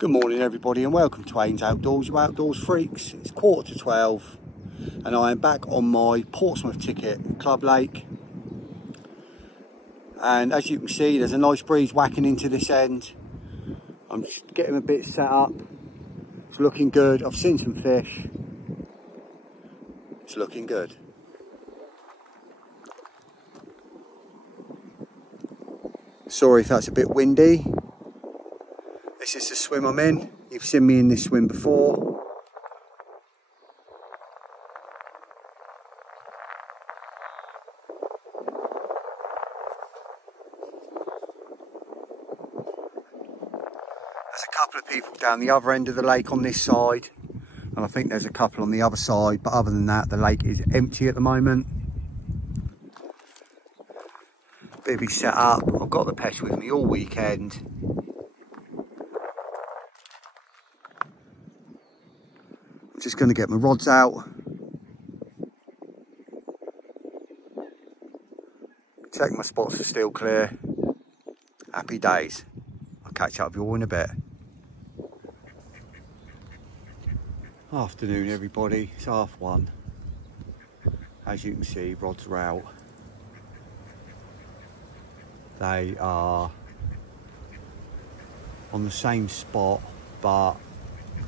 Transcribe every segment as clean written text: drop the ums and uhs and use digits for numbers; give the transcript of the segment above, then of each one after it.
Good morning everybody and welcome to Ains Outdoors, you outdoors freaks. It's 11:45 and I am back on my Portsmouth ticket, Club Lake. And as you can see, there's a nice breeze whacking into this end. I'm just getting a bit set up. It's looking good. I've seen some fish. It's looking good. Sorry if that's a bit windy. This is the swim I'm in. You've seen me in this swim before. There's a couple of people down the other end of the lake on this side, and I think there's a couple on the other side, but other than that the lake is empty at the moment. Baby set up. I've got the Pesh with me all weekend. I'm just going to get my rods out. Check my spots are still clear. Happy days. I'll catch up with you all in a bit. Afternoon everybody, it's 1:30. As you can see, rods are out. They are on the same spot but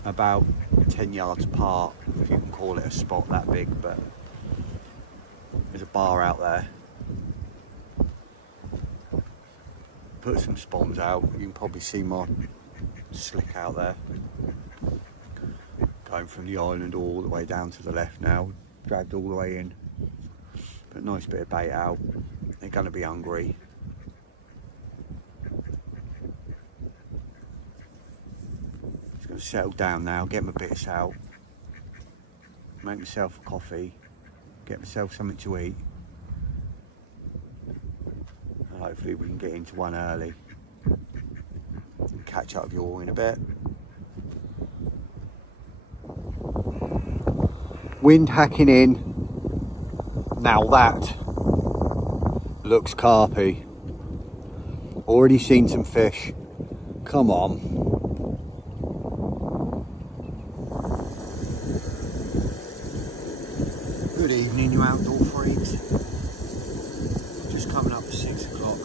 about 10 yards apart, if you can call it a spot that big, but there's a bar out there. Put some spawns out, you can probably see my slick out there. Going from the island all the way down to the left now, dragged all the way in. But nice bit of bait out, they're going to be hungry. Going to settle down now, get my bits out, make myself a coffee, get myself something to eat, and hopefully we can get into one early and catch up with you all in a bit. Wind hacking in. Now that looks carpy. Already seen some fish. Come on. Good evening, you outdoor freaks. Just coming up at 6 o'clock.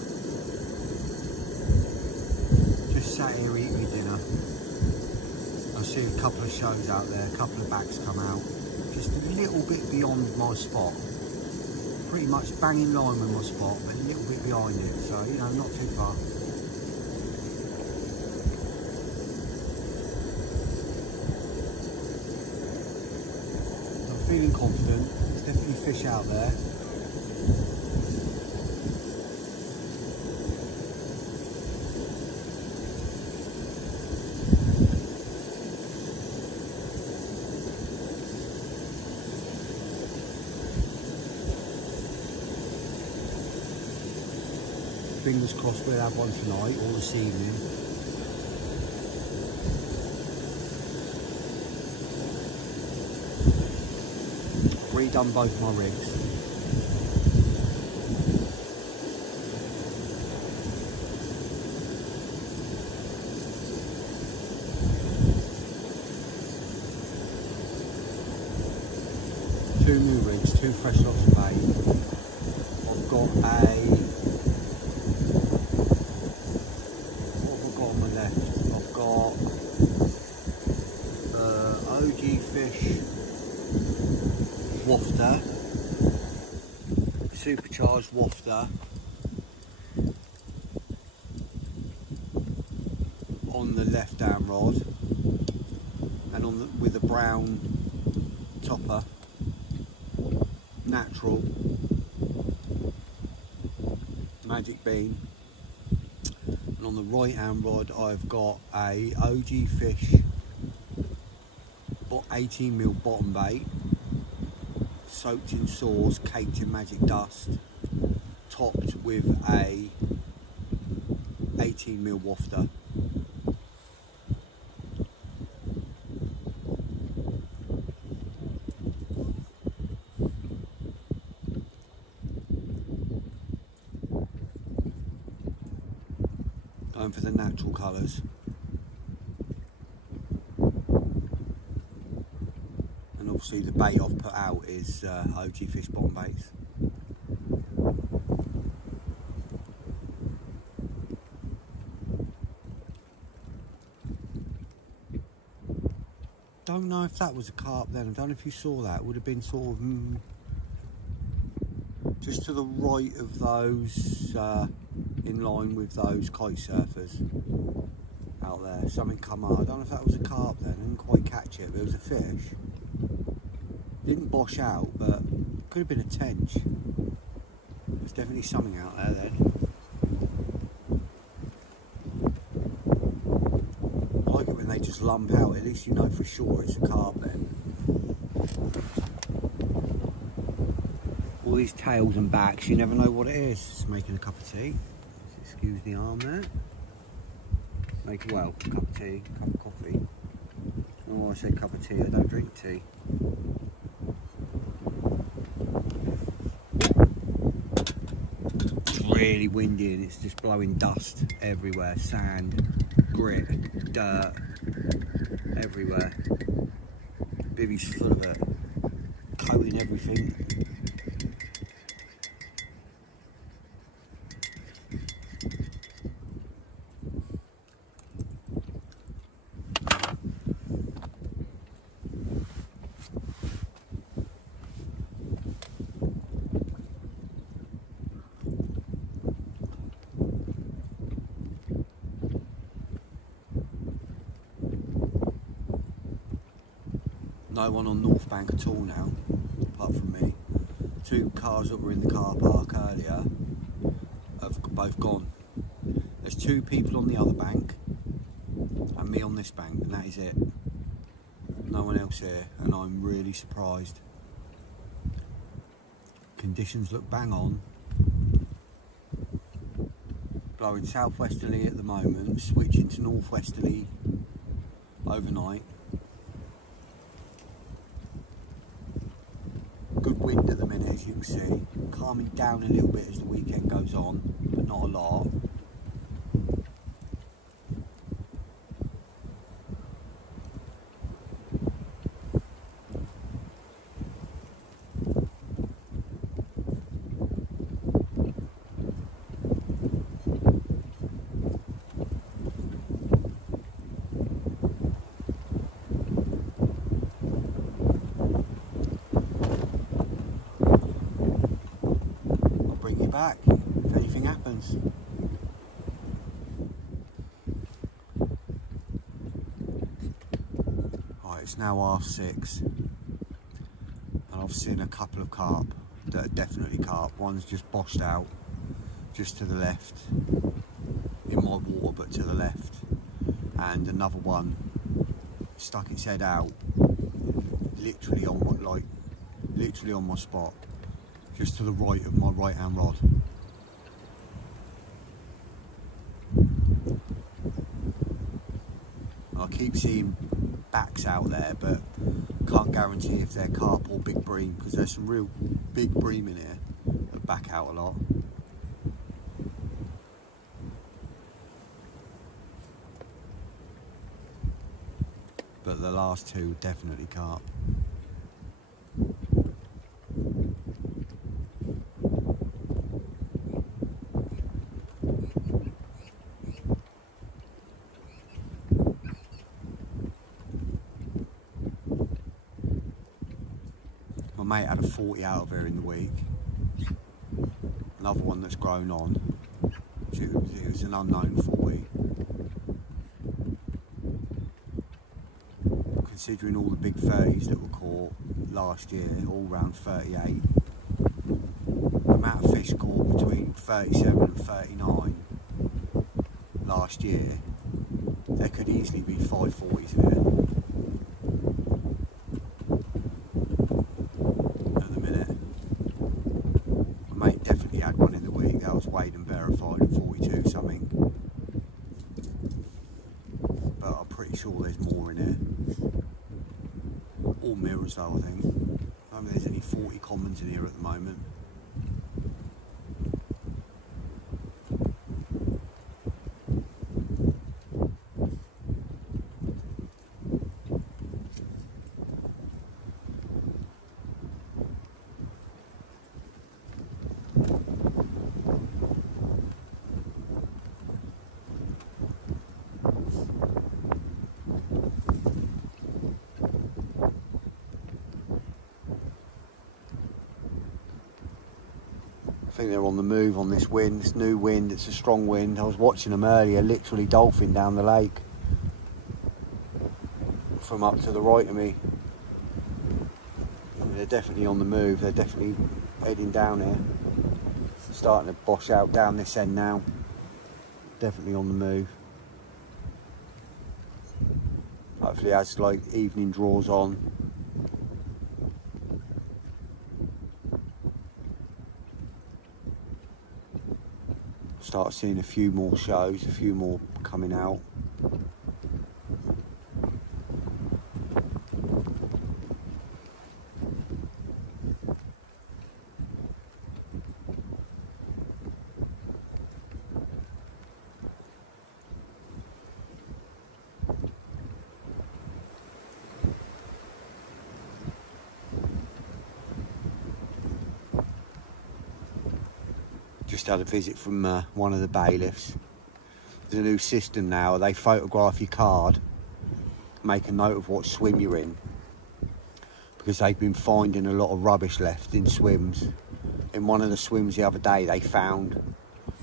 Just sat here eating my dinner. I see a couple of shows out there, a couple of backs come out. Just a little bit beyond my spot. Pretty much bang in line with my spot, but a little bit behind it, so you know, not too far. I'm feeling confident. Definitely fish out there. Fingers crossed we'll have one tonight or this evening. Redone both my rigs. Two new rigs, two fresh lots of bait. I've got what have I got on my left? I've got OG Fish Wafter, supercharged wafter on the left hand rod, and on the, with a brown topper, natural magic bean, and on the right hand rod I've got a OG Fish 18mm bottom bait, soaked in sauce, caked in magic dust, topped with a 18mm wafter. Going for the natural colours. obviously the bait I've put out is OG Fish bottom baits. Don't know if that was a carp then. I don't know if you saw that. It would have been sort of just to the right of those, in line with those kite surfers out there. Something come up. I don't know if that was a carp then. I didn't quite catch it, but it was a fish. Didn't bosh out, but could have been a tench. There's definitely something out there then. I like it when they just lump out. At least you know for sure it's a carp then. All these tails and backs, you never know what it is. Just making a cup of tea. Excuse the arm there. Make well, cup of tea, cup of coffee. Oh, I say cup of tea, I don't drink tea. It's really windy and it's just blowing dust everywhere. Sand, grit, dirt, everywhere. Bivvy's full of it. Coating everything. No one on North Bank at all now, apart from me. 2 cars that were in the car park earlier have both gone. There's 2 people on the other bank and me on this bank, and that is it. No one else here, and I'm really surprised. Conditions look bang on. Blowing southwesterly at the moment, switching to northwesterly overnight. Good wind at the minute, as you can see. Calming down a little bit as the weekend goes on, but not a lot. Back if anything happens. Right, it's now 6:30 and I've seen a couple of carp that are definitely carp. One's just boshed out just to the left in my water, but to the left, and another one stuck its head out literally on my spot, just to the right of my right hand rod. I keep seeing backs out there, but can't guarantee if they're carp or big bream, because there's some real big bream in here that back out a lot. But the last 2 definitely carp. My mate had a 40 out of here in the week. Another one that's grown on. It was an unknown 40. Considering all the big 30s that were caught last year, all round 38. The amount of fish caught between 37 and 39 last year, there could easily be 5 40s in here. Weighed and verified at 42 something, but I'm pretty sure there's more in here. All mirrors though, I think. I don't think there's any 40 commons in here at the moment. think they're on the move on this wind, this new wind. It's a strong wind. I was watching them earlier, literally dolphin down the lake from up to the right of me. I mean, they're definitely on the move. They're definitely heading down here. Starting to bosh out down this end now. Definitely on the move. Hopefully as like evening draws on, start seeing a few more shows, a few more coming out. Just had a visit from one of the bailiffs. There's a new system now. They photograph your card, make a note of what swim you're in, because they've been finding a lot of rubbish left in swims. In one of the swims the other day, they found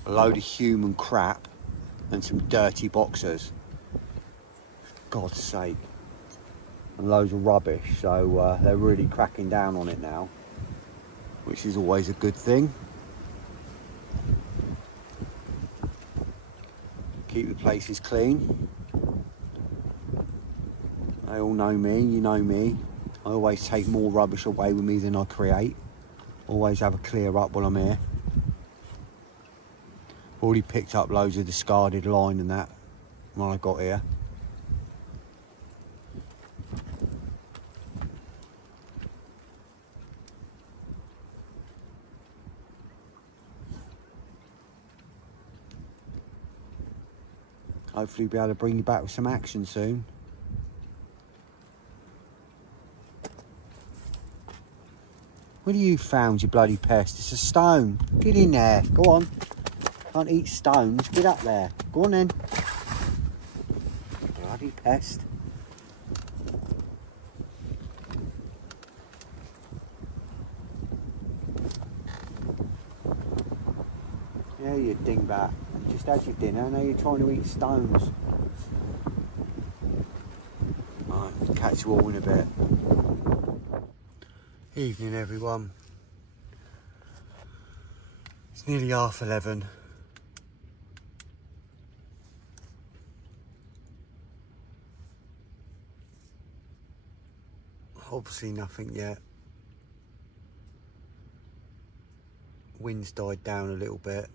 a load of human crap and some dirty boxers. For God's sake. And loads of rubbish. So they're really cracking down on it now, which is always a good thing. Keep the places clean. They all know me, you know me. I always take more rubbish away with me than I create. Always have a clear up while I'm here. Already picked up loads of discarded line and that when I got here. Hopefully be able to bring you back with some action soon. What have you found, you bloody pest? It's a stone. Get in there. Go on. Can't eat stones. Get up there. Go on then. Bloody pest. Yeah, you dingbat. You just had your dinner, now you're trying to eat stones. Right, catch you all in a bit. Evening everyone. It's nearly 11:30. Obviously nothing yet. Wind's died down a little bit.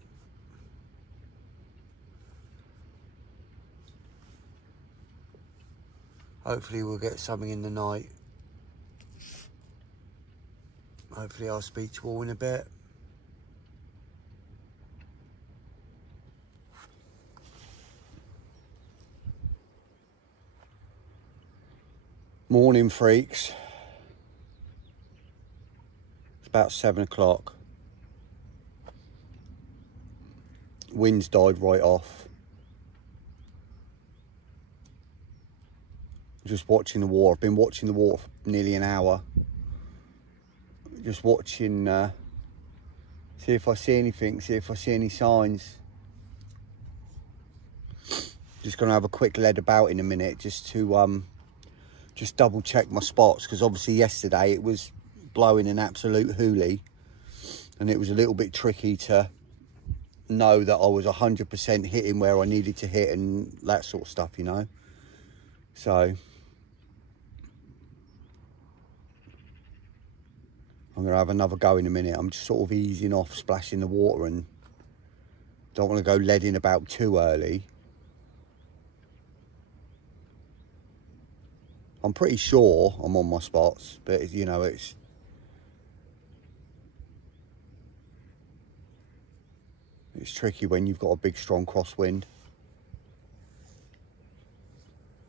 Hopefully we'll get something in the night. Hopefully I'll speak to you all in a bit. Morning freaks. It's about 7 o'clock. Wind's died right off. Just watching the water. I've been watching the water for nearly an hour. Just watching, see if I see anything, see if I see any signs. Just gonna have a quick lead about in a minute just to just double check my spots, because obviously yesterday it was blowing an absolute hoolie and it was a little bit tricky to know that I was 100% hitting where I needed to hit and that sort of stuff, you know. So I'm going to have another go in a minute. I'm just sort of easing off, splashing the water, and don't want to go leading about too early. I'm pretty sure I'm on my spots, but you know, it's tricky when you've got a big strong crosswind.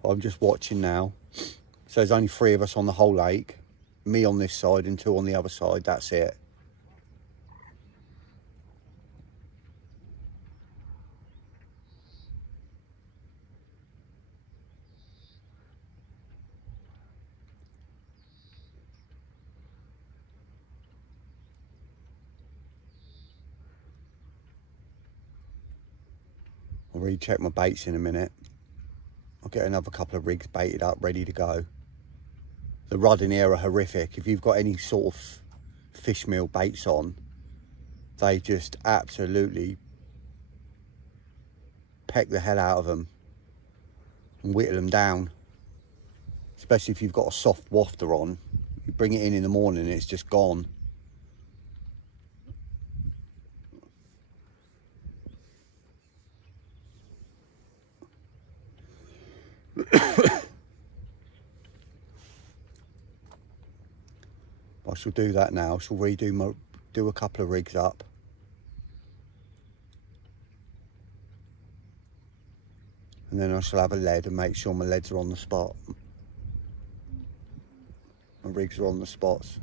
I'm just watching now. So there's only 3 of us on the whole lake. Me on this side and 2 on the other side. That's it. I'll recheck my baits in a minute. I'll get another couple of rigs baited up, ready to go. The rudd in here are horrific. If you've got any sort of fish meal baits on, they just absolutely peck the hell out of them and whittle them down. Especially if you've got a soft wafter on. You bring it in the morning and it's just gone. I shall do that now. I shall do a couple of rigs up. And then I shall have a lead and make sure my leads are on the spot. My rigs are on the spots.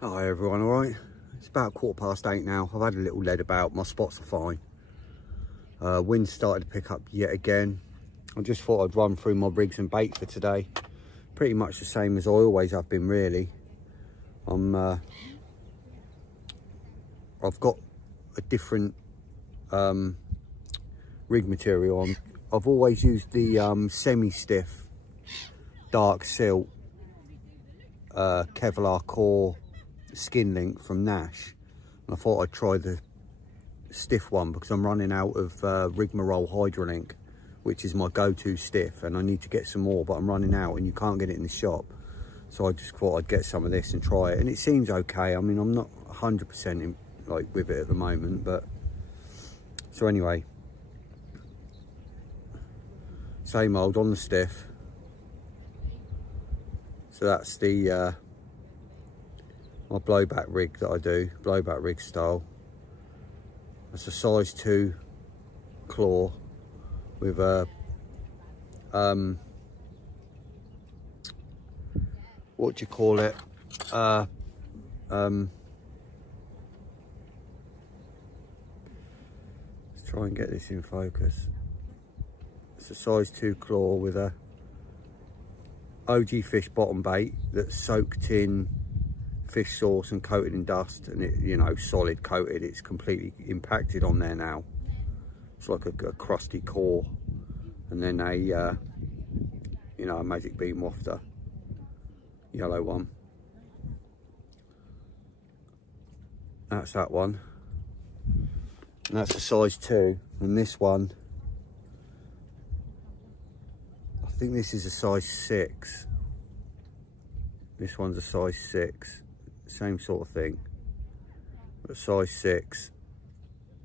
Hi everyone, alright? It's about 8:15 now. I've had a little lead about, my spots are fine. Wind started to pick up yet again. I just thought I'd run through my rigs and bait for today. Pretty much the same as I always have been, really. I've got a different rig material on. I've always used the semi-stiff dark silt Kevlar core skin link from Nash, and I thought I'd try the stiff one because I'm running out of Rigmarole Hydrolink, which is my go-to stiff, and I need to get some more, but I'm running out and you can't get it in the shop. So I just thought I'd get some of this and try it, and it seems okay. I mean, I'm not 100% like with it at the moment, but so anyway, same old on the stiff. So that's the my blowback rig that I do, blowback rig style. That's a size 2 claw with a what do you call it? Let's try and get this in focus. It's a size 2 claw with a OG Fish bottom bait that's soaked in fish sauce and coated in dust, and it, you know, solid coated. It's completely impacted on there now. It's like a crusty core, and then a you know, a Magic Beam wafter, yellow one. That's that one, and that's a size 2. And this one, I think this is a size 6. This one's a size 6. Same sort of thing, but size 6,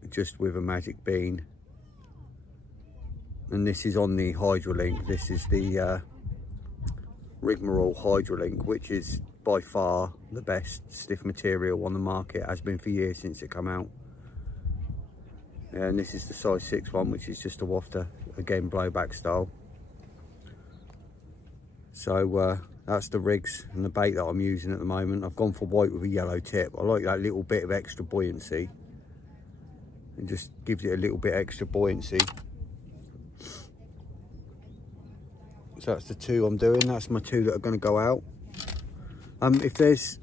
just with a Magic Bean. And this is on the Hydrolink. This is the Rigmarole Hydrolink, which is by far the best stiff material on the market, has been for years since it came out. And this is the size 6 one, which is just a wafter, again blowback style. So that's the rigs and the bait that I'm using at the moment. I've gone for white with a yellow tip. I like that little bit of extra buoyancy. It just gives it a little bit extra buoyancy. So that's the 2 I'm doing. That's my 2 that are going to go out. If there's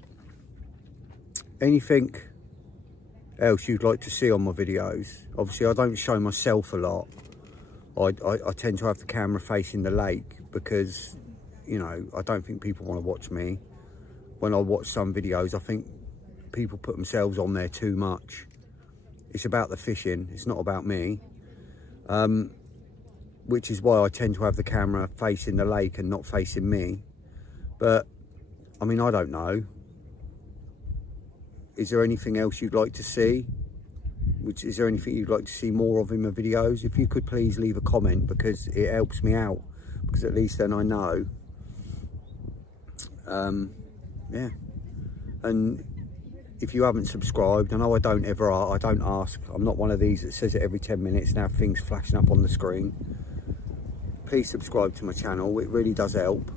anything else you'd like to see on my videos, obviously I don't show myself a lot. I tend to have the camera facing the lake because, you know, I don't think people want to watch me. When I watch some videos, I think people put themselves on there too much. It's about the fishing, it's not about me. Which is why I tend to have the camera facing the lake and not facing me. But, I mean, I don't know. Is there anything else you'd like to see? Is there anything you'd like to see more of in my videos? If you could please leave a comment, because it helps me out. Because at least then I know. Yeah, and if you haven't subscribed, I know I don't ask, I'm not one of these that says it every 10 minutes and have things flashing up on the screen. Please subscribe to my channel, it really does help.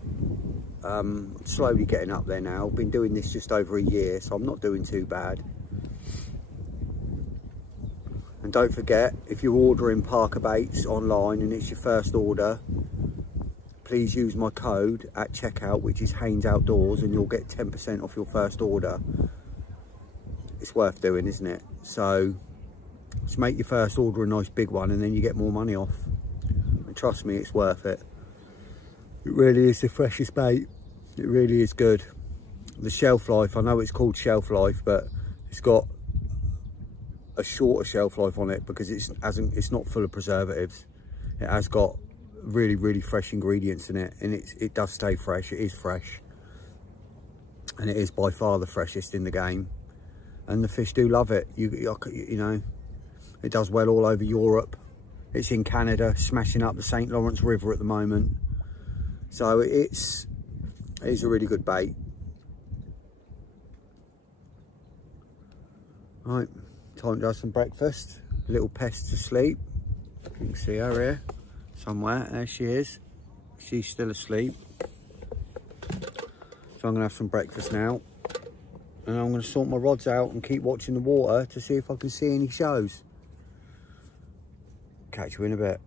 I'm slowly getting up there now. I've been doing this just over a year, so I'm not doing too bad. And don't forget, if you're ordering Parker Baits online and it's your first order, please use my code at checkout, which is Haynes Outdoors, and you'll get 10% off your first order. It's worth doing, isn't it? So just make your first order a nice big one, and then you get more money off. And trust me, it's worth it. It really is the freshest bait. It really is good. The shelf life, I know it's called shelf life, but it's got a shorter shelf life on it because it's not full of preservatives. It has got really, really fresh ingredients in it, and it does stay fresh. It is fresh, and it is by far the freshest in the game, and the fish do love it. You know, it does well all over Europe. It's in Canada, smashing up the St. Lawrence River at the moment, so it is a really good bait. Right, time to have some breakfast. Little Pest to sleep. You can see her here somewhere. There she is. She's still asleep. So I'm gonna have some breakfast now, and I'm gonna sort my rods out and keep watching the water to see if I can see any shows. Catch you in a bit.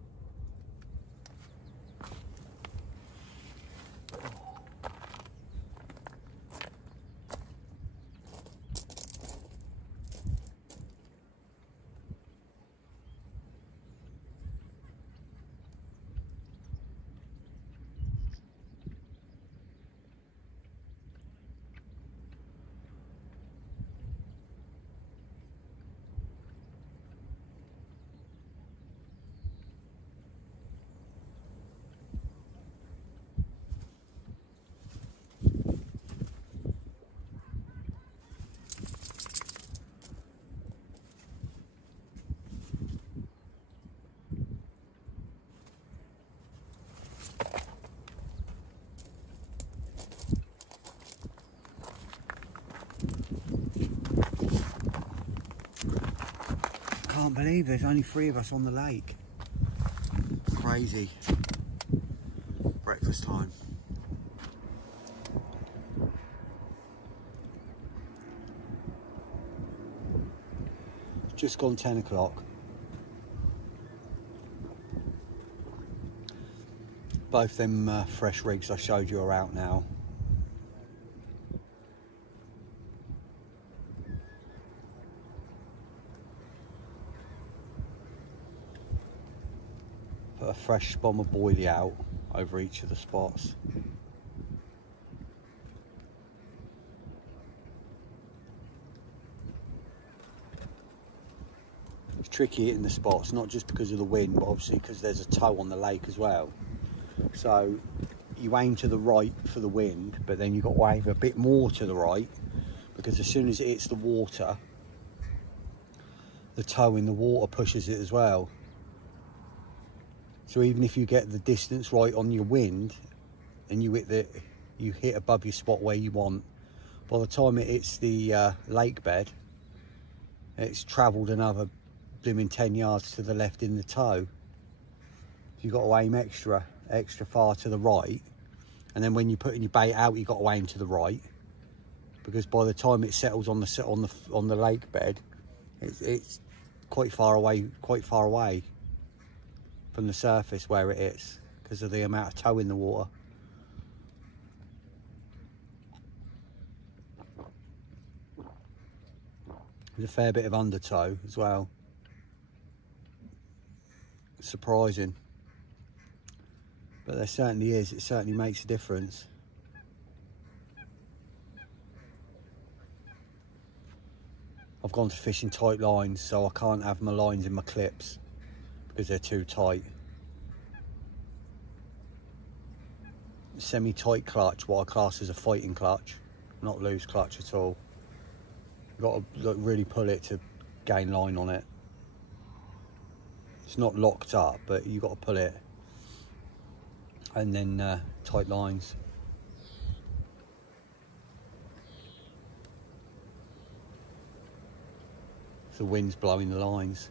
Can't believe there's only 3 of us on the lake. Crazy. Breakfast time. It's just gone 10 o'clock. Both them fresh rigs I showed you are out now. Put a fresh Bomber Boilie out over each of the spots. It's tricky hitting the spots, not just because of the wind, but obviously because there's a tow on the lake as well. So you aim to the right for the wind, but then you've got to aim a bit more to the right, because as soon as it hits the water, the tow in the water pushes it as well. So even if you get the distance right on your wind and you hit above your spot where you want, by the time it hits the lake bed, it's travelled another blooming 10 yards to the left in the tow. You've got to aim extra far to the right, and then when you're putting your bait out, you've got to aim to the right, because by the time it settles on the lake bed, it's quite far away from the surface where it is, because of the amount of tow in the water. There's a fair bit of undertow as well. Surprising, but there certainly is. It certainly makes a difference. I've gone to fishing tight lines, so I can't have my lines in my clips because they're too tight. Semi-tight clutch, what I class as a fighting clutch, not loose clutch at all. You've got to really pull it to gain line on it. It's not locked up, but you've got to pull it. And then tight lines. The wind's blowing the lines.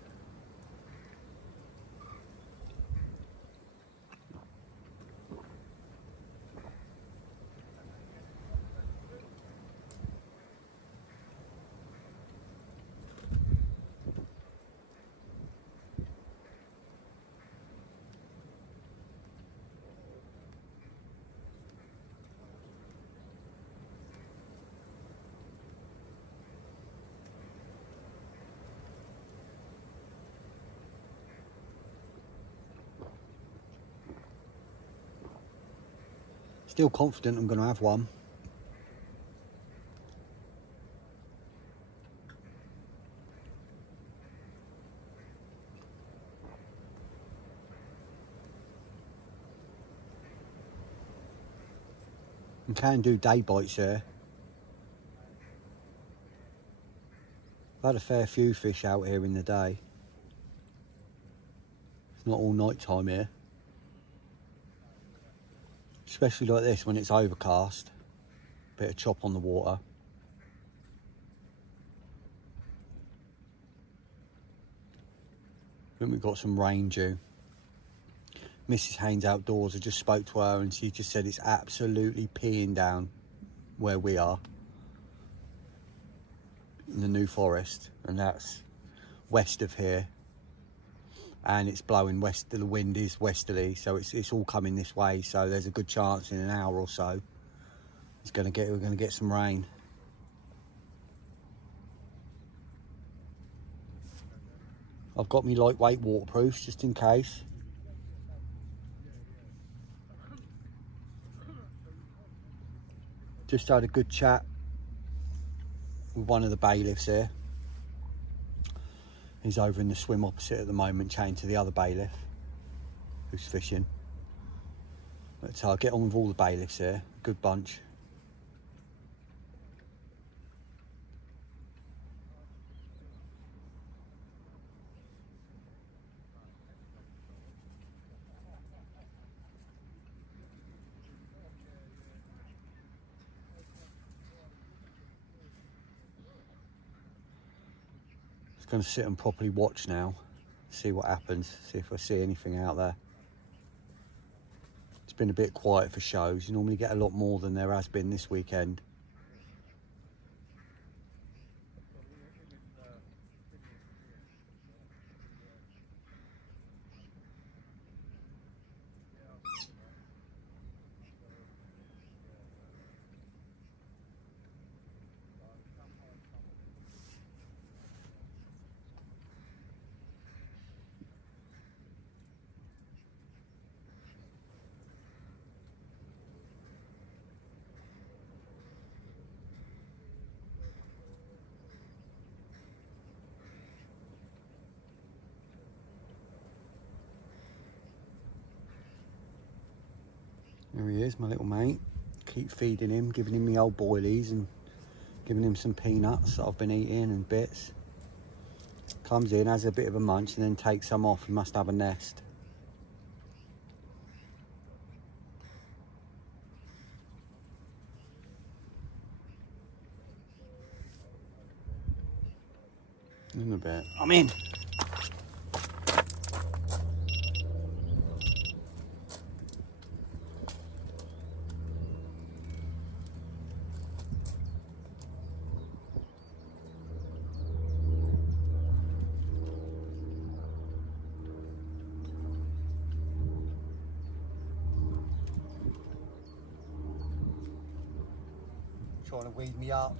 Still confident I'm going to have one. You can do day bites here. I've had a fair few fish out here in the day. It's not all night time here. Especially like this when it's overcast. Bit of chop on the water. Then we've got some rain due. Mrs. Haynes Outdoors, I just spoke to her and she just said it's absolutely peeing down where we are in the New Forest, and that's west of here, and it's blowing west. The wind is westerly, so it's all coming this way, so there's a good chance in an hour or so we're going to get some rain. I've got me lightweight waterproofs just in case. Just had a good chat with one of the bailiffs here. He's over in the swim opposite at the moment, chatting to the other bailiff who's fishing. But I'll get on with all the bailiffs here, good bunch. Going to sit and properly watch now, see what happens, see if I see anything out there. It's been a bit quiet for shows. You normally get a lot more than there has been this weekend. There he is, my little mate. Keep feeding him, giving him the old boilies and giving him some peanuts that I've been eating and bits. Comes in, has a bit of a munch and then takes some off. He must have a nest. In a bit. I'm in. Trying to weed me up.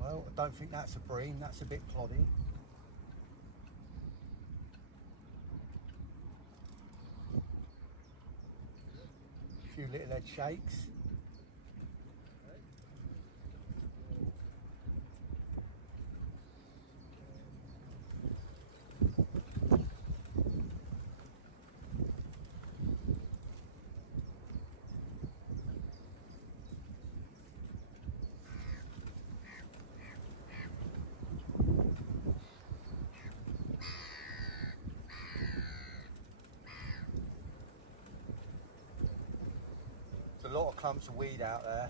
Well, I don't think that's a bream, that's a bit ploddy. A few little head shakes. A lot of clumps of weed out there.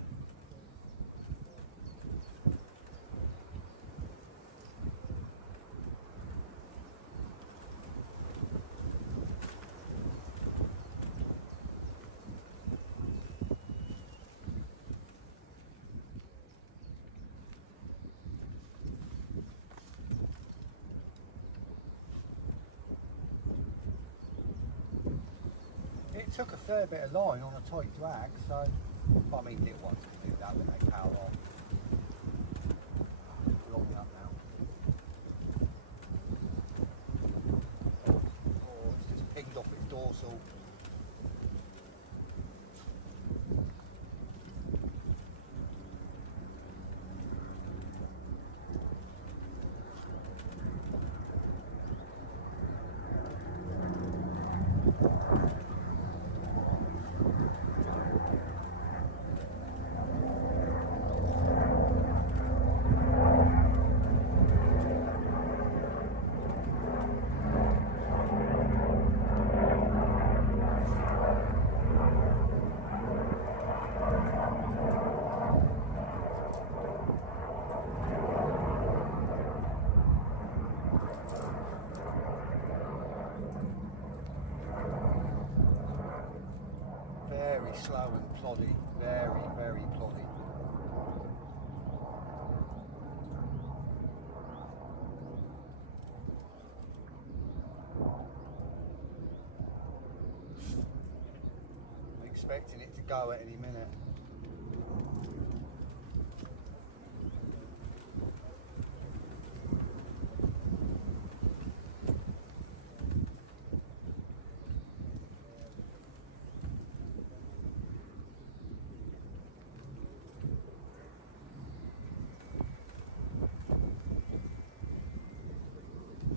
took a fair bit of line on a tight drag, so I mean little ones can do that when they power off. Lock me up now. Oh, it's just pinged off its dorsal. Very slow and ploddy, very, very ploddy. I'm expecting it to go at any minute.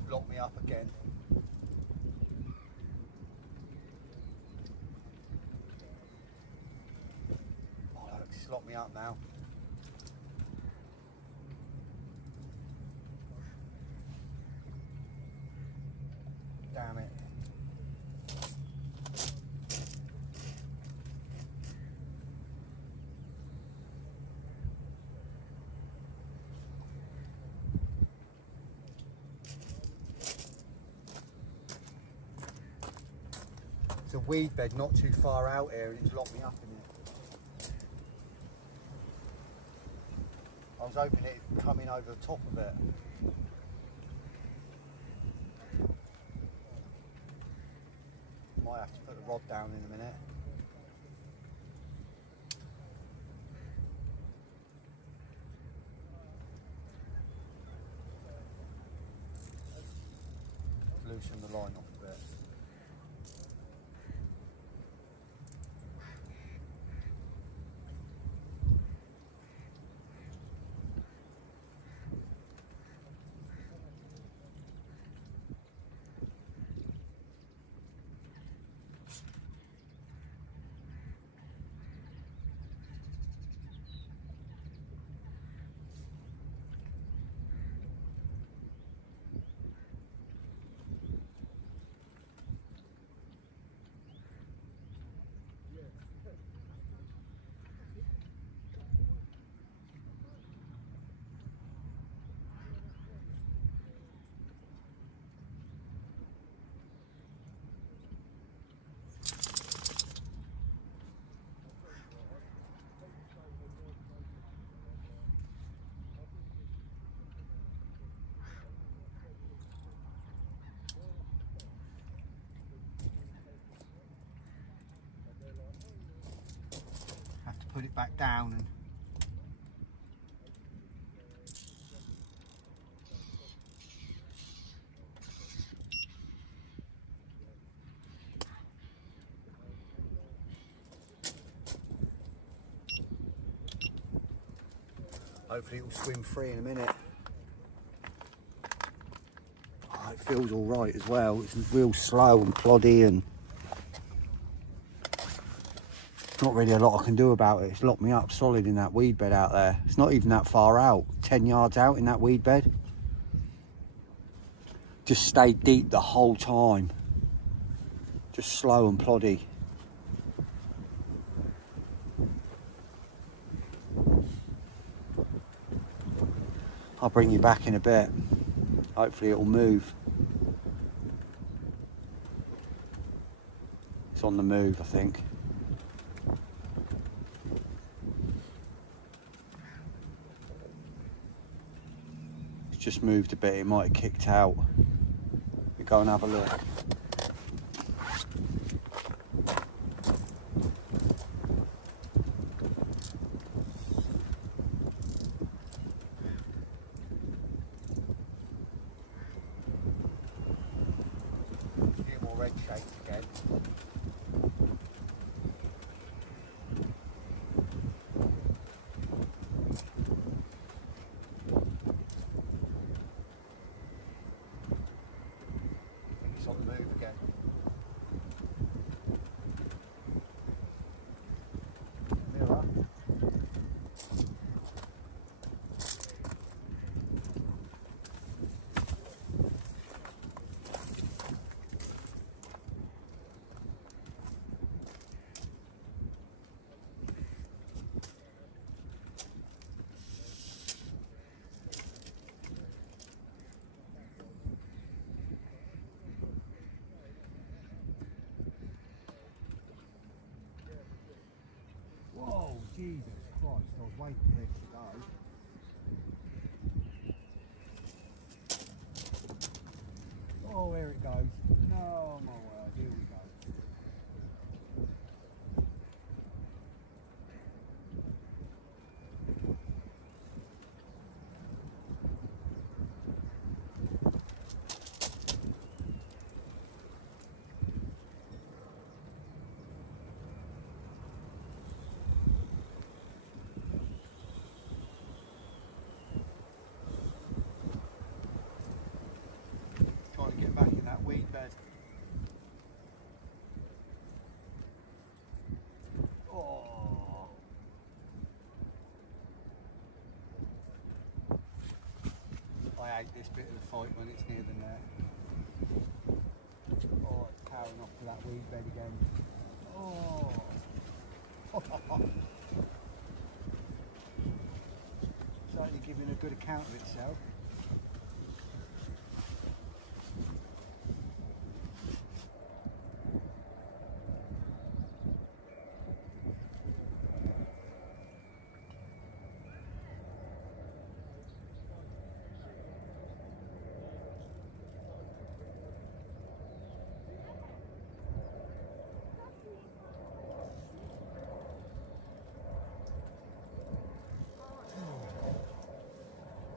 Lock me up again. Oh, look, just lock me up now. Damn it. It's a weed bed not too far out here and it's locked me up in it. I was hoping it'd come in over the top of it. Might have to put the rod down in a minute. Loosen the line off a bit. Put it back down and hopefully it'll swim free in a minute. Oh, it feels all right as well. It's real slow and ploddy and not really a lot I can do about it. It's locked me up solid in that weed bed out there. It's not even that far out, 10 yards out in that weed bed. Just stayed deep the whole time. Just slow and ploddy. I'll bring you back in a bit. Hopefully it'll move. It's on the move, I think. Just moved a bit, it might have kicked out. We go and have a look. shapes again. It's on the move again. Mirror. Whoa, Jesus Christ, I was waiting for this to go. Oh, here it goes. No, my word, here we go. Trying to get back in that weed bed. Oh. I hate this bit of the fight when it's near the net. Oh, it's powering off to that weed bed again. Oh. Certainly giving a good account of itself.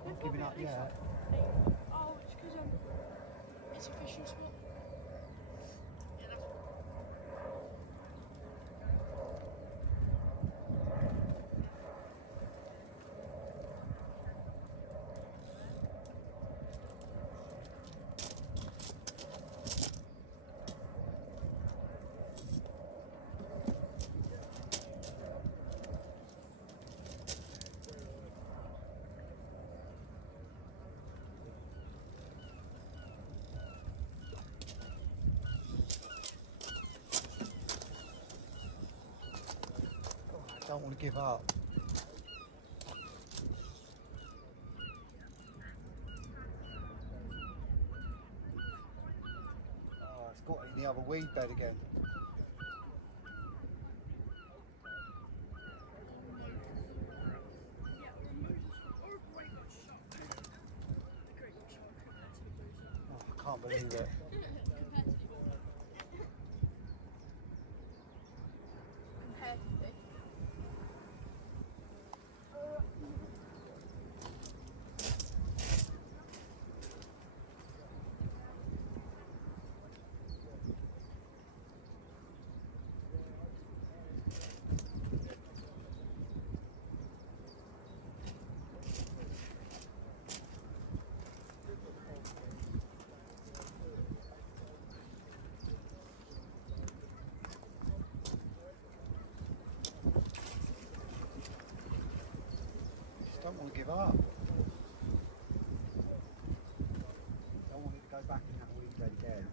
Not giving up yet. Oh, it's because it's a fishing spot. I don't want to give up. Oh, it's got in the other weed bed again. Oh, I can't believe it. Don't want to give up. Don't want it to go back in that weed bed again.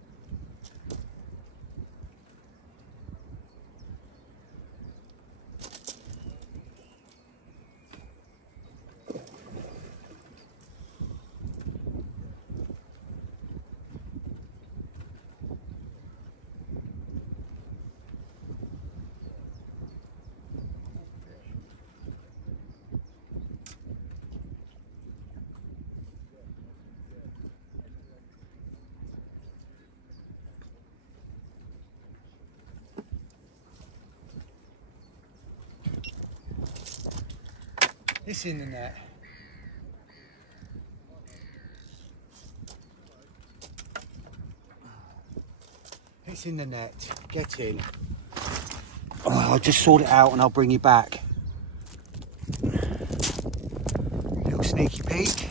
It's in the net. It's in the net. Get in. Oh, I'll just sort it out and I'll bring you back. Little sneaky peek.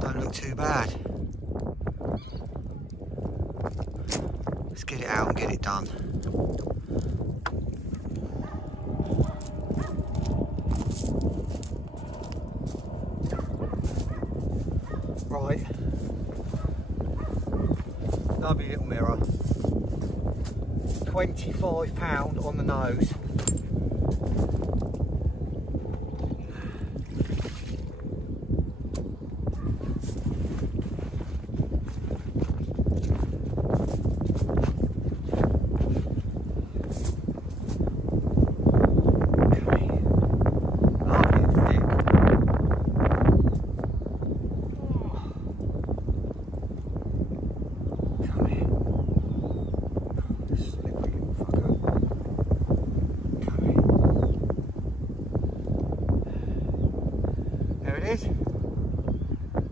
Don't look too bad. Let's get it out and get it done. Right. Lovely little mirror. £25 on the nose.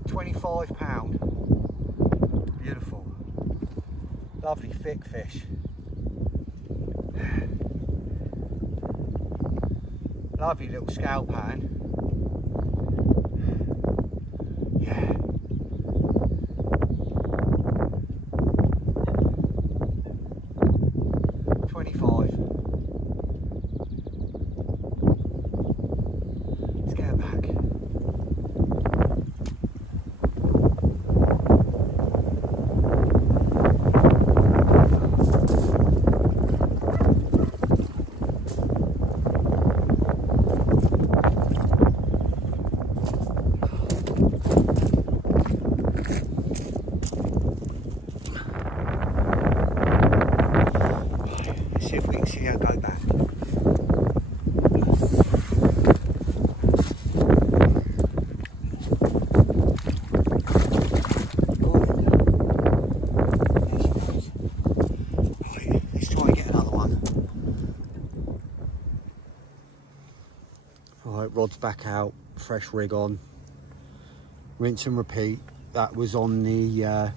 £25. Beautiful. Lovely thick fish. Lovely little scale pan. Yeah. £25. Let's get her back. See if we can see her go back. Right, let's try and get another one. Right, rod's back out, fresh rig on. Rinse and repeat. That was on the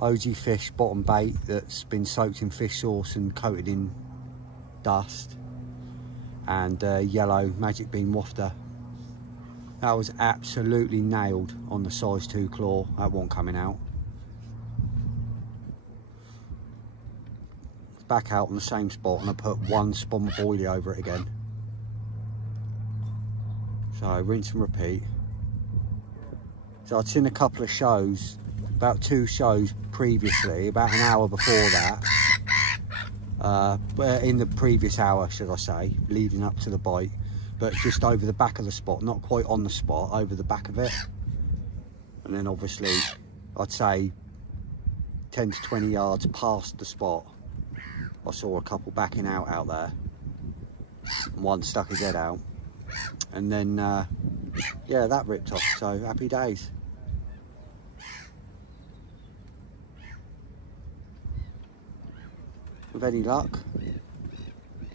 OG Fish bottom bait that's been soaked in fish sauce and coated in dust, and yellow Magic Bean wafter. That was absolutely nailed on the size 2 claw. That wasn't coming out. It's back out on the same spot, and I put 1 spot boilie over it again. So rinse and repeat. So I'd seen a couple of shows, about 2 shows previously, about an hour before that, in the previous hour, should I say, leading up to the bite, but just over the back of the spot, not quite on the spot, over the back of it. And then obviously, I'd say 10 to 20 yards past the spot, I saw a couple backing out there, and one stuck his head out, and then yeah, that ripped off. So happy days. With any luck,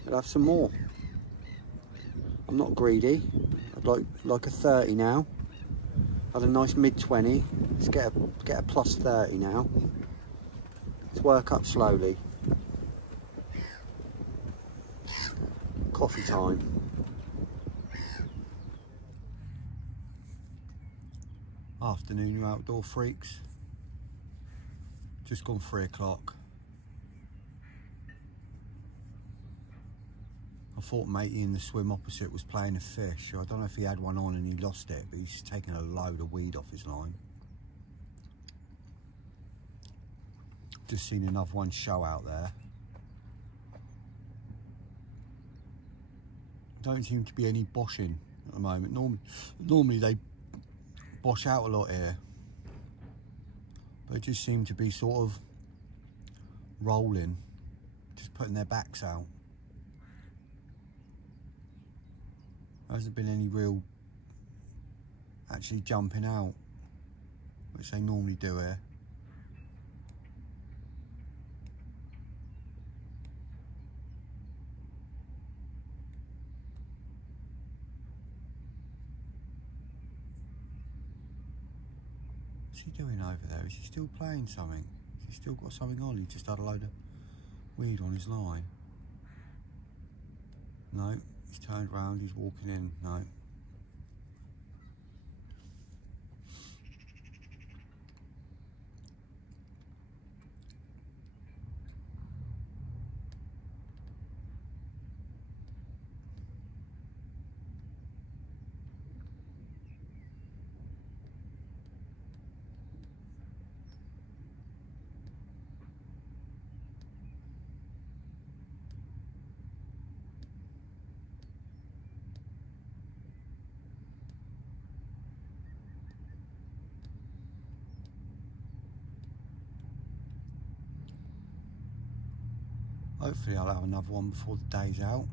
I'll have some more. I'm not greedy. I'd like a 30 now. Had a nice mid-20. Let's get a plus 30 now. Let's work up slowly. Coffee time. Afternoon, you outdoor freaks. Just gone 3 o'clock. I thought matey in the swim opposite was playing a fish. I don't know if he had one on and he lost it, but he's taken a load of weed off his line. Just seen another one show out there. Don't seem to be any boshing at the moment. Normally they bosh out a lot here. They just seem to be sort of rolling, just putting their backs out. There hasn't been any real actually jumping out, which they normally do here. What's he doing over there? Is he still playing something? Is He's still got something on. He just had a load of weed on his line. No, he's turned around, he's walking in. No. Hopefully I'll have another one before the day's out.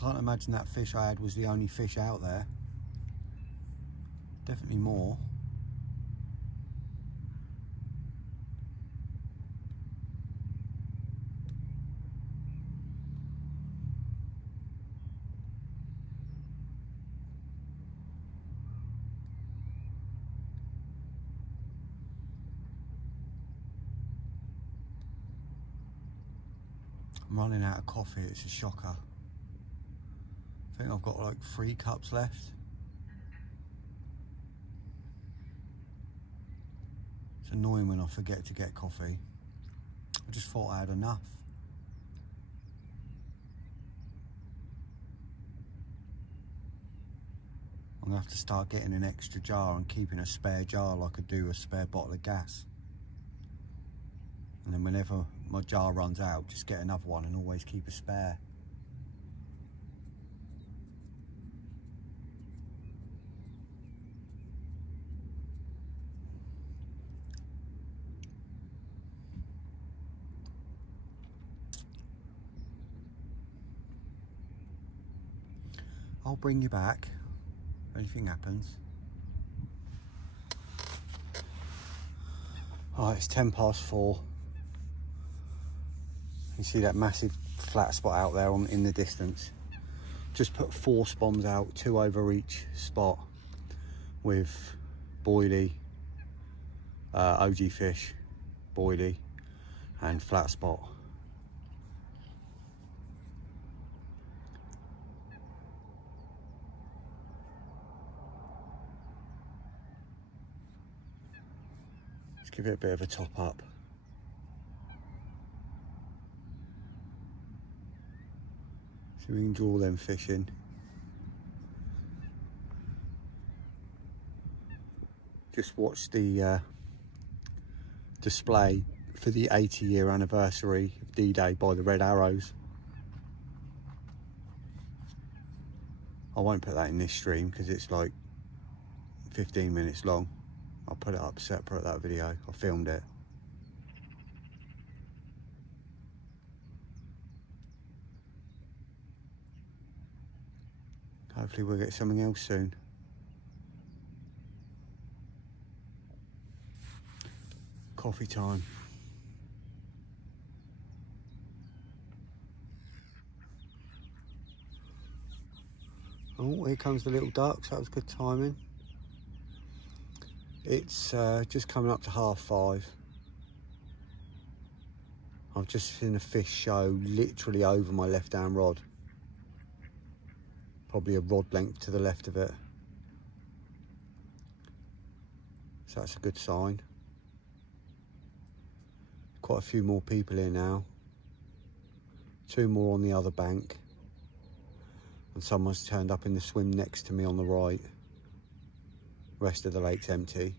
Can't imagine that fish I had was the only fish out there. Definitely more. I'm running out of coffee, it's a shocker. I think I've got like 3 cups left. It's annoying when I forget to get coffee. I just thought I had enough. I'm gonna have to start getting an extra jar and keeping a spare jar like I do a spare bottle of gas. And then whenever my jar runs out, just get another one and always keep a spare. I'll bring you back if anything happens. Alright, it's 4:10. You see that massive flat spot out there in the distance. Just put 4 spoms out, 2 over each spot with boilie, OG fish, boilie and flat spot. Let's give it a bit of a top up. So we can draw them fish in. Just watched the display for the 80-year anniversary of D-Day by the Red Arrows. I won't put that in this stream because it's like 15 minutes long. I'll put it up separate, that video. I filmed it. Hopefully we'll get something else soon. Coffee time. Oh, here comes the little ducks. That was good timing. It's just coming up to 5:30. I've just seen a fish show literally over my left-hand rod. Probably a rod length to the left of it. So that's a good sign. Quite a few more people here now. 2 more on the other bank. And someone's turned up in the swim next to me on the right. Rest of the lake's empty.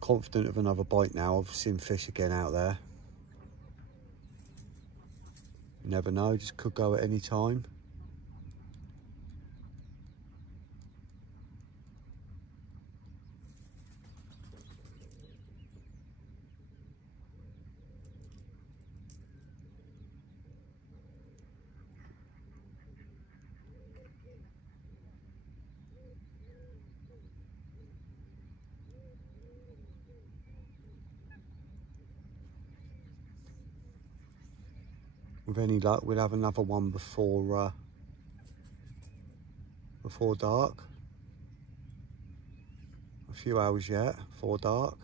Confident of another bite now. I've seen fish again out there. You never know, just could go at any time. With any luck, we'll have another one before dark. A few hours yet before dark.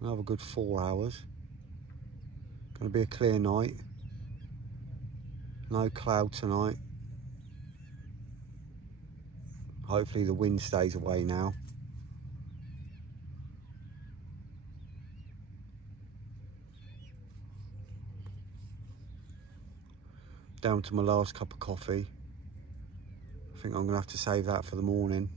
Another good 4 hours. Going to be a clear night. No cloud tonight. Hopefully the wind stays away now. Down to my last cup of coffee. I think I'm going to have to save that for the morning.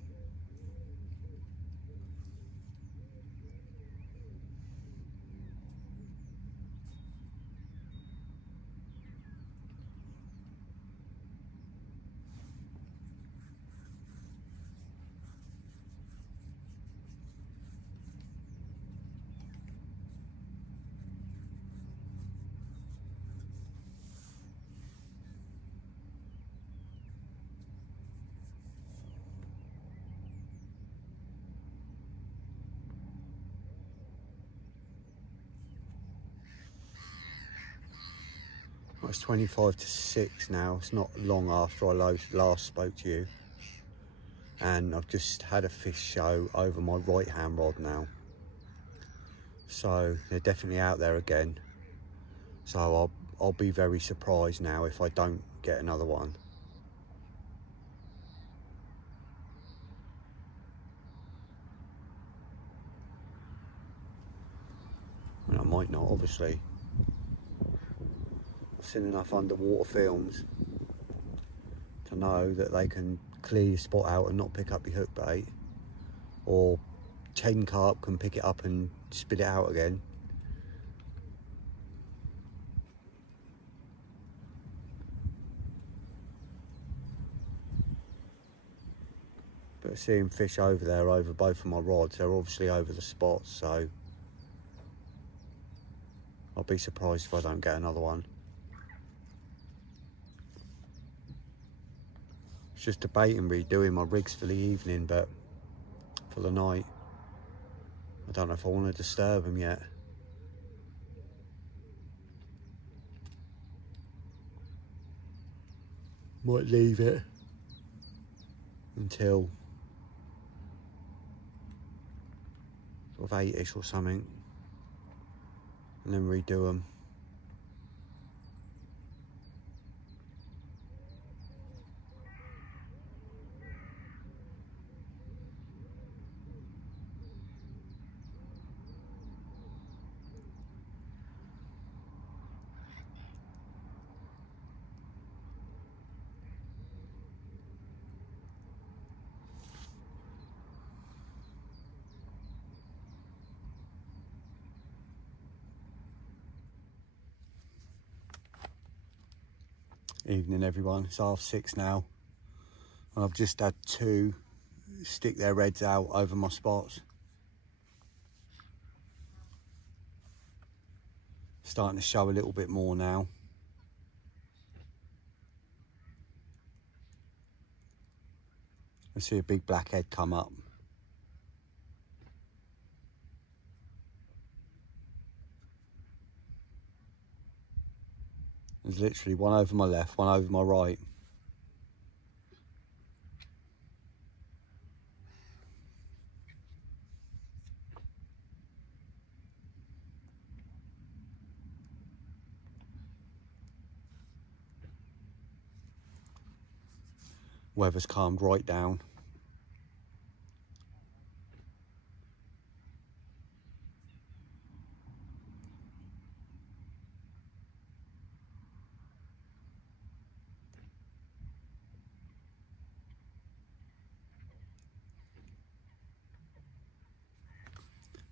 Well, it's 25 to 6 now. It's not long after I last spoke to you. And I've just had a fish show over my right hand rod now. So they're definitely out there again. So I'll be very surprised now if I don't get another one. And I might not, obviously. I've seen enough underwater films to know that they can clear your spot out and not pick up your hook bait, or 10 carp can pick it up and spit it out again. But seeing fish over there over both of my rods, they're obviously over the spots, so I'll be surprised if I don't get another one. It's just debating redoing my rigs for the evening, but for the night, I don't know if I want to disturb them yet. Might leave it until sort of 8ish or something, and then redo them. Evening everyone, it's 6:30 now, and I've just had 2 stick their heads out over my spots. Starting to show a little bit more now. I see a big blackhead come up. There's literally one over my left, one over my right. Weather's calmed right down.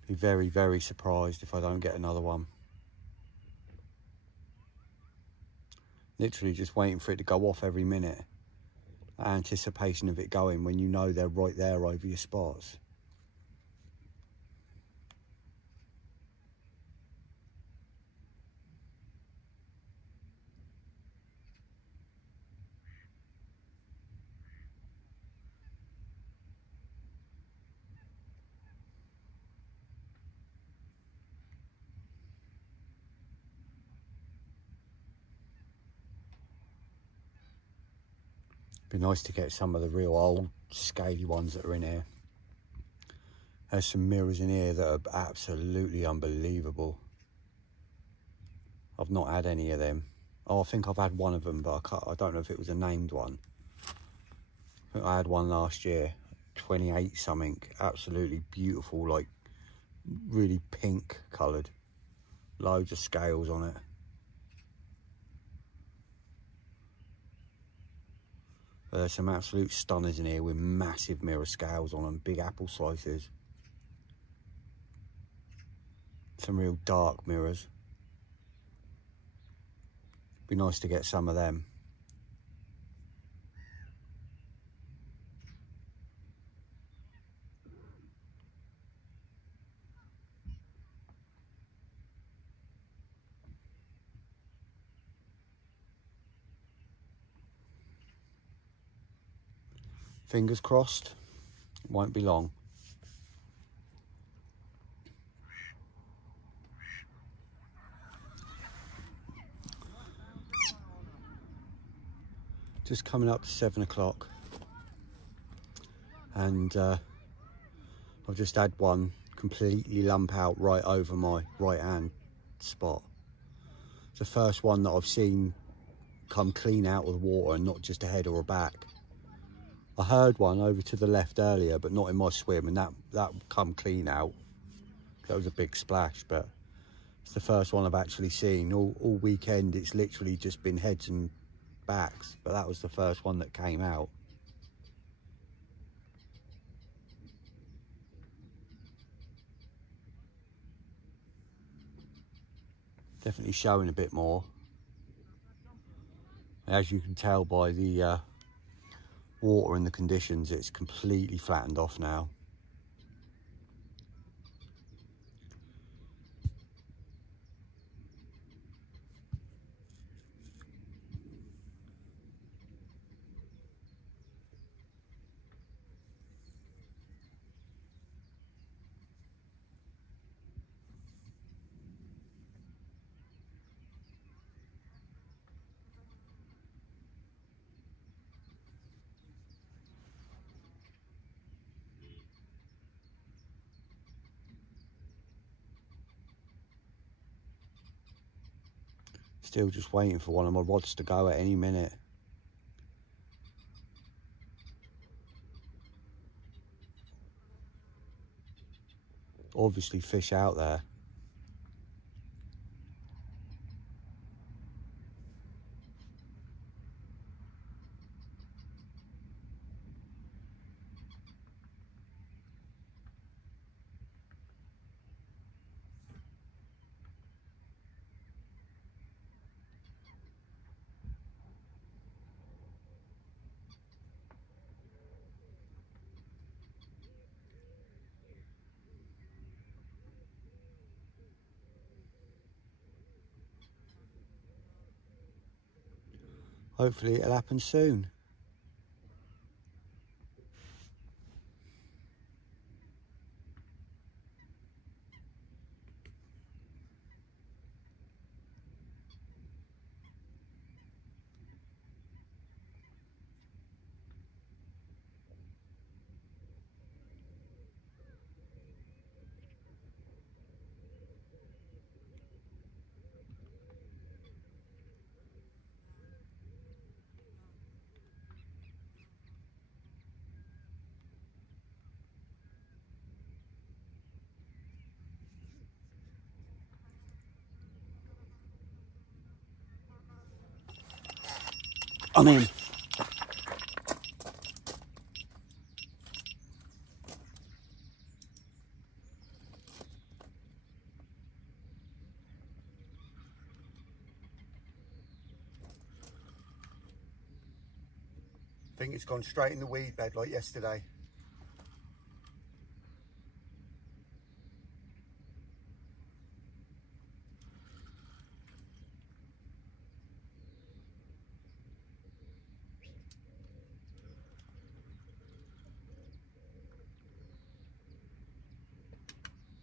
Be very, very surprised if I don't get another one. Literally just waiting for it to go off every minute. Anticipation of it going when you know they're right there over your spots. Be nice to get some of the real old scaly ones that are in here. There's some mirrors in here that are absolutely unbelievable. I've not had any of them. Oh, I think I've had one of them, but I don't know if it was a named one. I think I had one last year, 28 something, absolutely beautiful, like really pink coloured. Loads of scales on it. There's some absolute stunners in here with massive mirror scales on them, big apple slices. Some real dark mirrors. Be nice to get some of them. Fingers crossed, it won't be long. Just coming up to 7 o'clock, and I've just had one completely lump out right over my right hand spot. It's the first one that I've seen come clean out of the water and not just a head or a back. I heard one over to the left earlier, but not in my swim, and that come clean out. That was a big splash, but it's the first one I've actually seen. All weekend it's literally just been heads and backs, but that was the first one that came out. Definitely showing a bit more. As you can tell by the water and the conditions, it's completely flattened off now. Still just waiting for one of my rods to go at any minute. Obviously fish out there. Hopefully it'll happen soon. I'm in. I think it's gone straight in the weed bed like yesterday.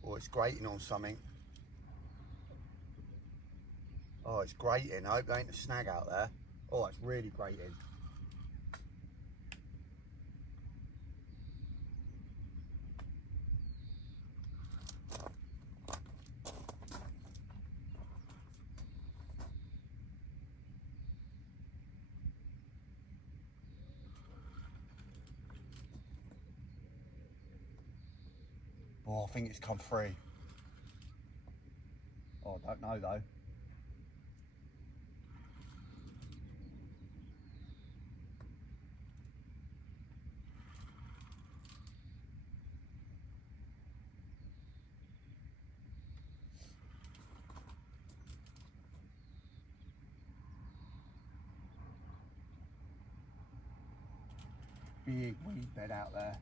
Oh, it's grating on something. Oh, it's grating. I hope there ain't a snag out there. Oh, it's really grating. Oh, I think it's come free. Oh, I don't know though. Big weed bed out there.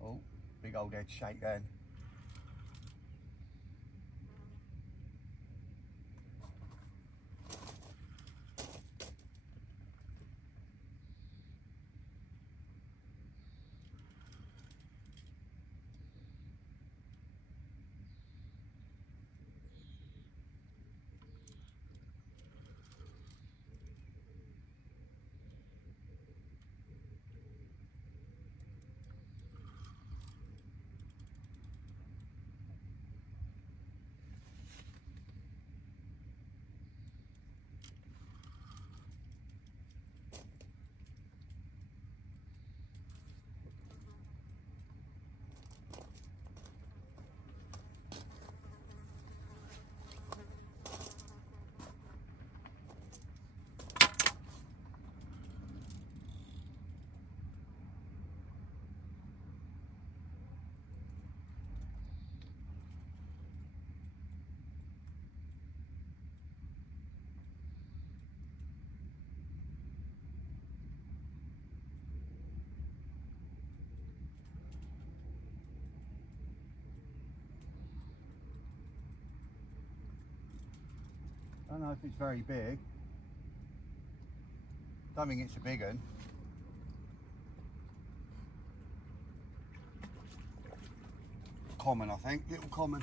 Oh, big old head shake then. I don't know if it's very big. Don't think it's a big one. Common, I think, little common.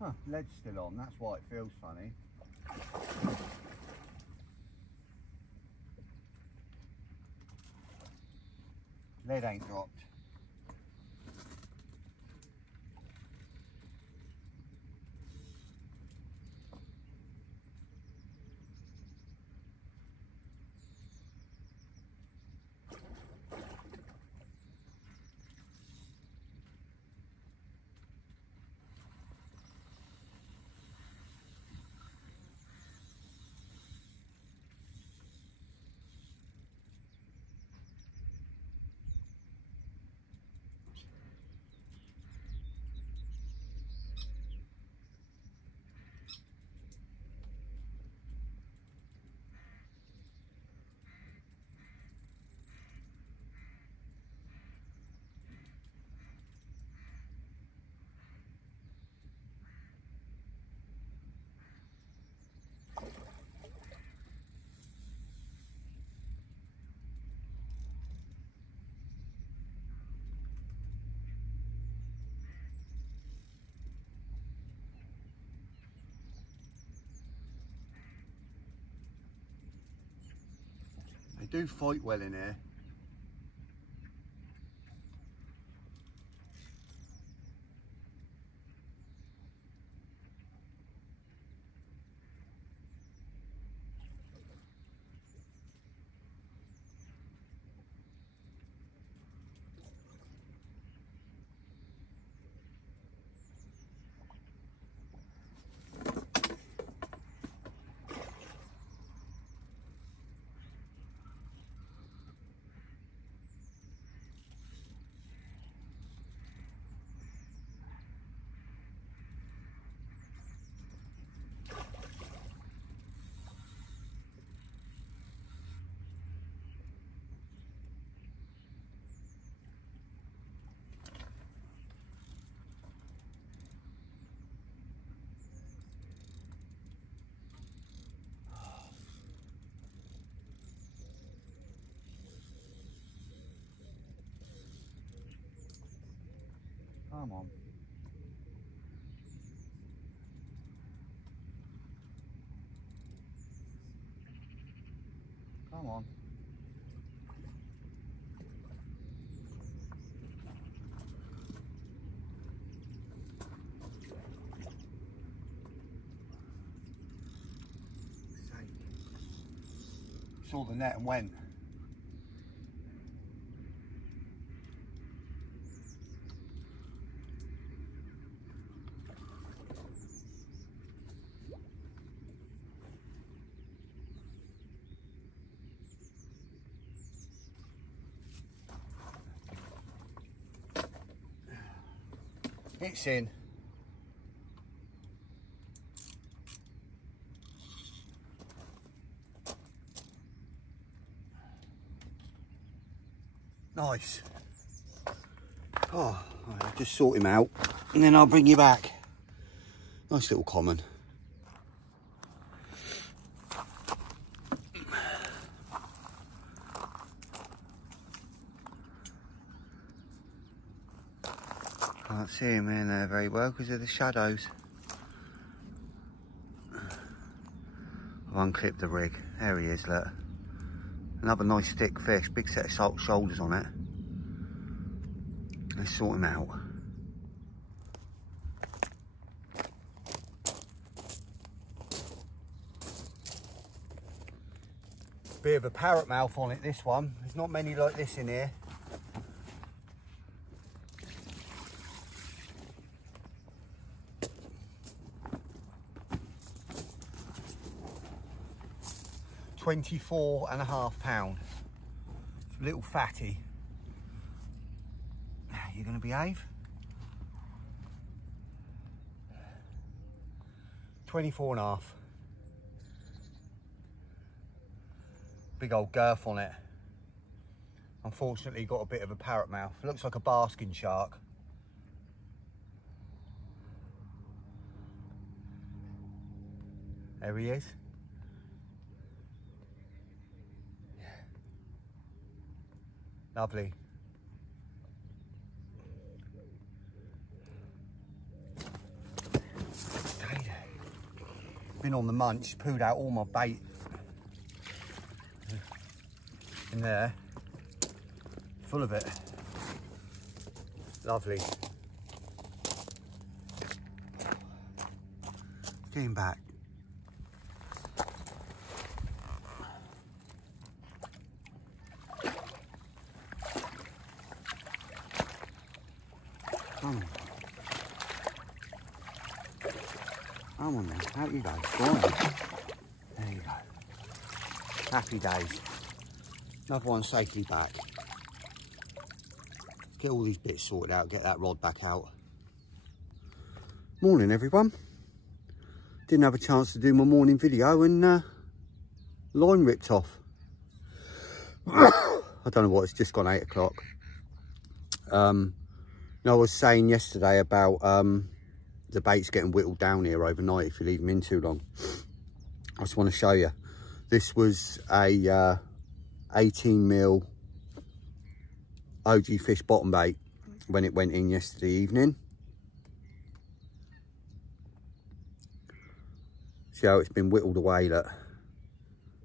Huh, lead's still on, that's why it feels funny. Lead ain't dropped. They do fight well in here. Come on. Come on. Saw the net and went. It's in. Nice. Oh, I'll just sort him out and then I'll bring you back. Nice little common. Can't see him in there very well because of the shadows. I've unclipped the rig. There he is, look. Another nice thick fish, big set of shoulders on it. Let's sort him out. Bit of a parrot mouth on it, this one. There's not many like this in here. £24.5. Little fatty. You gonna behave? 24.5. Big old girth on it. Unfortunately got a bit of a parrot mouth. Looks like a basking shark. There he is. Lovely. Been on the munch, pooed out all my bait in there, full of it. Lovely. Get him back. Come on. Come on then, out you go. Go on then. There you go. Happy days. Another one safely back. Get all these bits sorted out, get that rod back out. Morning everyone. Didn't have a chance to do my morning video and line ripped off. I don't know what, it's just gone 8 o'clock. I was saying yesterday about the bait's getting whittled down here overnight if you leave them in too long. I just want to show you. This was a 18mm OG Fish bottom bait when it went in yesterday evening. See how it's been whittled away, look.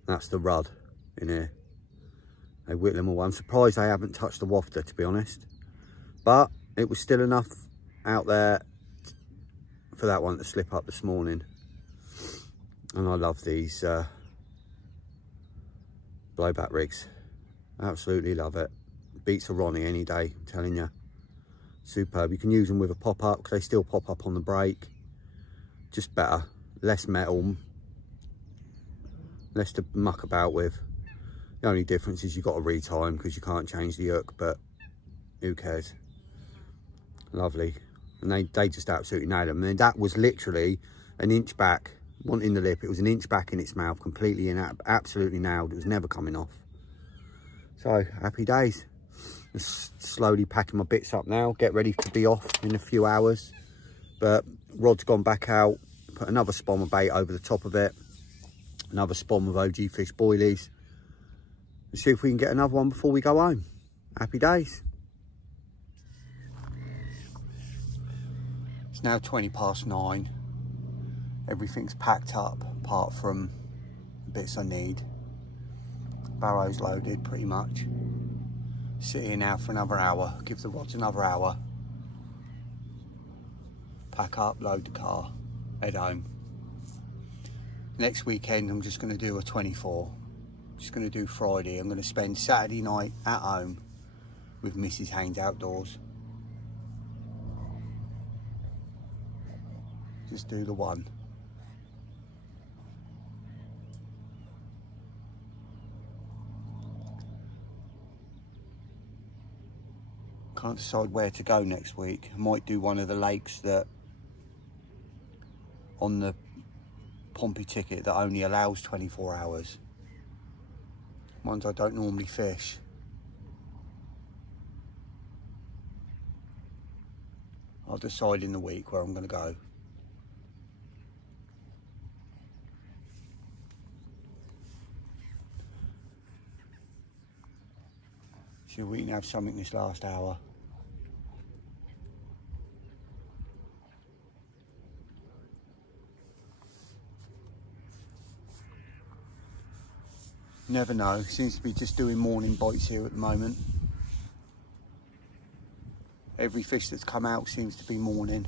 That's the rud in here. They whittle them away. I'm surprised they haven't touched the wafter, to be honest. But it was still enough out there for that one to slip up this morning. And I love these blowback rigs. Absolutely love it. Beats a Ronnie any day, I'm telling you. Superb. You can use them with a pop-up because they still pop up on the break. Just better. Less metal. Less to muck about with. The only difference is you've got to retime because you can't change the hook, but who cares? Lovely. And they just absolutely nailed them. And that was literally an inch back, wanting the lip. It was an inch back in its mouth, completely and absolutely nailed. It was never coming off. So, happy days. Just slowly packing my bits up now. Get ready to be off in a few hours. But rod's gone back out. Put another spawn of bait over the top of it. Another spawn of OG Fish boilies. Let's see if we can get another one before we go home. Happy days. It's now 9:20. Everything's packed up apart from the bits I need. Barrow's loaded pretty much. Sit here now for another hour, give the rods another hour. Pack up, load the car, head home. Next weekend I'm just going to do a 24. Just going to do Friday. I'm going to spend Saturday night at home with Mrs. Haynes Outdoors. Just do the one. Can't decide where to go next week. I might do one of the lakes that on the Pompey ticket that only allows 24 hours. Ones I don't normally fish. I'll decide in the week where I'm going to go. So we can have something this last hour. Never know, seems to be just doing morning bites here at the moment. Every fish that's come out seems to be morning.